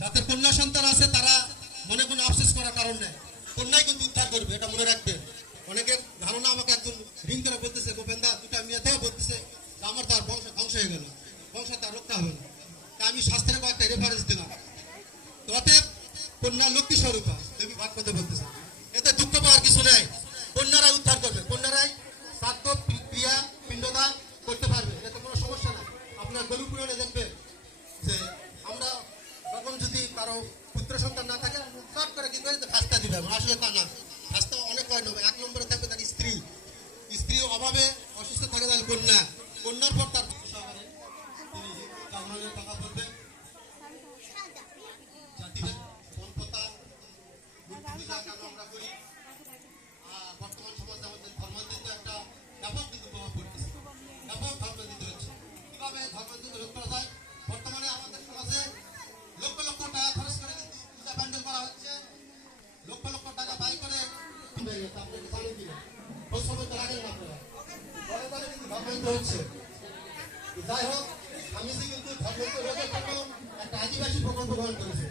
যাদের কন্যা সন্তান আছে তারা মনে কোনো আফসোস করার কারণ নেই, কন্যাই কিন্তু উদ্ধার করবে, এটা মনে রাখবেন। অনেকের ধারণা, আমাকে একজন রিং করে বলতেছে, গোপেন্দা দুটা মেয়ে থেকে বলতেছে আমার তার বংশ ধ্বংস হয়ে গেল, বংশ তার রক্ষা হবে না। তা আমি শাস্ত্রের কয়েকটা রেফারেন্স দিলাম। অতএব কন্যা লক্ষ্মী স্বরূপা দেবী ভাগবতে বলতেছে, এতে দুঃখ পাওয়ার কিছু নেই, কন্যারাই উদ্ধার করবে, কন্যারাই শ্রাদ্ধ ক্রিয়া পিণ্ডদান করতে পারবে, এতে কোনো সমস্যা নাই। আপনার গরু পুরাণে দেখবেন যে আমরা তখন যদি কারো পুত্র সন্তান না থাকে সব করে কি করে ভাস্তা দিবে, আসলে তা না, ভাস্তা অনেক হয় নেবে। এক নম্বরে থাকবে তার স্ত্রী, স্ত্রী অভাবে অসুস্থ থাকে তাহলে কন্যা, কন্যার পর তার তিনি কামরানের টাকা বলবেন। জাতিভেদ পরপতা মূর্তি পূজা কেন আমরা করি, বর্তমান সমাজে আমাদের ধর্মান্তরিত একটা ব্যাপক কিন্তু প্রভাব পড়তেছে, ব্যাপক ধর্মান্তরিত হচ্ছে। কিভাবে ধর্মান্তরিত রোধ করা যায়? বর্তমানে আমাদের সমাজে লক্ষ লক্ষ টাকা খরচ করে কিন্তু পূজা প্যান্ডেল করা হচ্ছে, লক্ষ লক্ষ টাকা ব্যয় করে আপনাকে জানেন কিনা ওই সময় তো রাখেন আপনারা, পরে পরে কিন্তু ধর্মান্তরিত হচ্ছে। যাই হোক, স্বামীজি কিন্তু ধর্মান্তর রোধের জন্য একটা আদিবাসী প্রকল্প গ্রহণ করেছে।